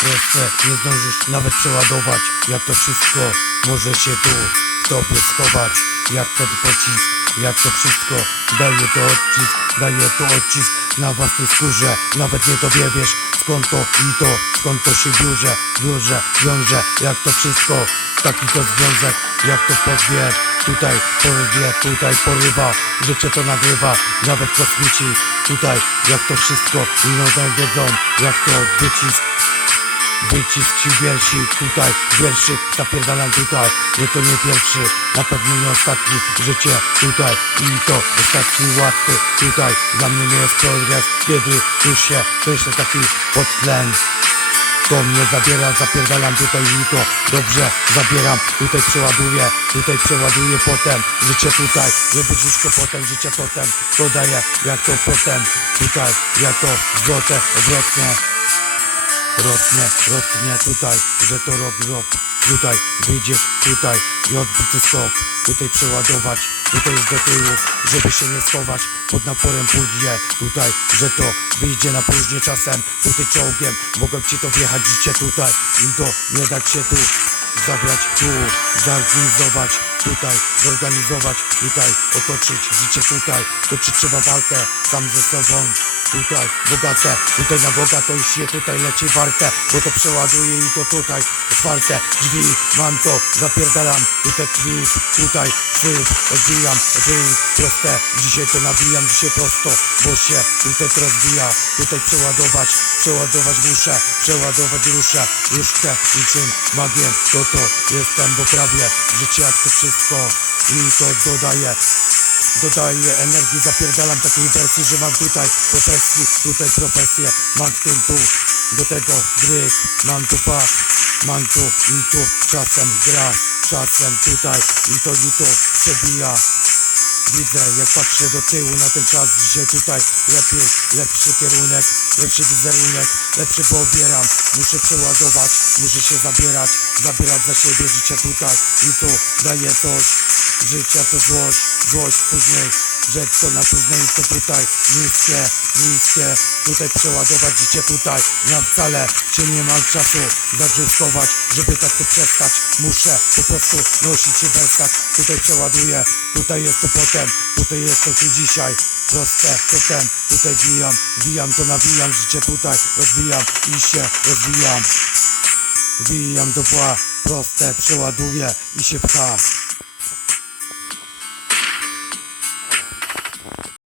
Proste, nie zdążysz nawet przeładować Jak to wszystko może się tu w tobie schować Jak ten pocisk, jak to wszystko. Daje to odcisk, daje to odcisk Na własnej skórze, nawet nie to wiesz Skąd to i to, skąd to się bierze Wiąże, wiąże, jak to wszystko Taki to związek, jak to podwie Tutaj porwie, tutaj porywa. Życie to nagrywa, nawet kosmici. Tutaj, jak to wszystko Iną wiedzą, jak to wycisk Wycisk ci tutaj wierszy Zapierdalam tutaj, nie to nie pierwszy Na pewno nie ostatni, życie tutaj I to ostatni łatwy. Tutaj, dla mnie nie jest progres Kiedy już się wyślę taki podtlen to mnie zabiera, zapierdalam tutaj i to Dobrze, zabieram, tutaj przeładuję Tutaj przeładuję potem. Życie tutaj, żeby żyć potem Życie potem, dodaję jak to potem. Tutaj, jak to złote, odwrotnie Rotnie, rotnie tutaj, że to rob Tutaj wyjdzie, tutaj i odbity skok Tutaj przeładować, tutaj jest do tyłu Żeby się nie schować, pod naporem pójdzie. Tutaj, że to wyjdzie na później czasem Tutaj czołgiem, mogę ci to wjechać życie tutaj I to nie dać się tu zabrać tu, zorganizować tutaj, zorganizować tutaj, otoczyć życie tutaj, toczyć trzeba walkę sam ze sobą. Tutaj bogate, tutaj na bogatość się tutaj leci warte, bo to przeładuje i to tutaj otwarte. Drzwi, mam to, zapierdalam, tutaj drzwi, tutaj syf, odbijam, drzwi proste, dzisiaj to nabijam, dzisiaj prosto, bo się tutaj to rozbija, tutaj przeładować, przeładować muszę, przeładować ruszę, ruszkę niczym magiem, to to jestem, bo prawie życie jak to wszystko i to dodaję Dodaję energii, zapierdalam takiej wersji, że mam tutaj profesji, tutaj profesję, mam w tym tu, do tego dryk, mam tu fakt, mam tu i tu, czasem gra, czasem tutaj i to i to przebija. Widzę, jak patrzę do tyłu na ten czas, dzisiaj tutaj lepiej, lepszy kierunek, lepszy wizerunek, lepszy pobieram, muszę przeładować, muszę się zabierać, zabierać za siebie życie tutaj i tu daję coś, życia to złość, złość później, że to na później to tutaj, niskie, niskie, tutaj przeładować życie tutaj, na wcale cię nie mam czasu zabrzuskować, żeby tak tu przestać, muszę po prostu nosić się wersach, tutaj przeładuję, tutaj jest to potem, tutaj jest to tu dzisiaj, proste, potem, tutaj bijam, bijam to nawijam, życie tutaj rozwijam i się rozwijam, wijam do pła, proste, przeładuję i się pcha.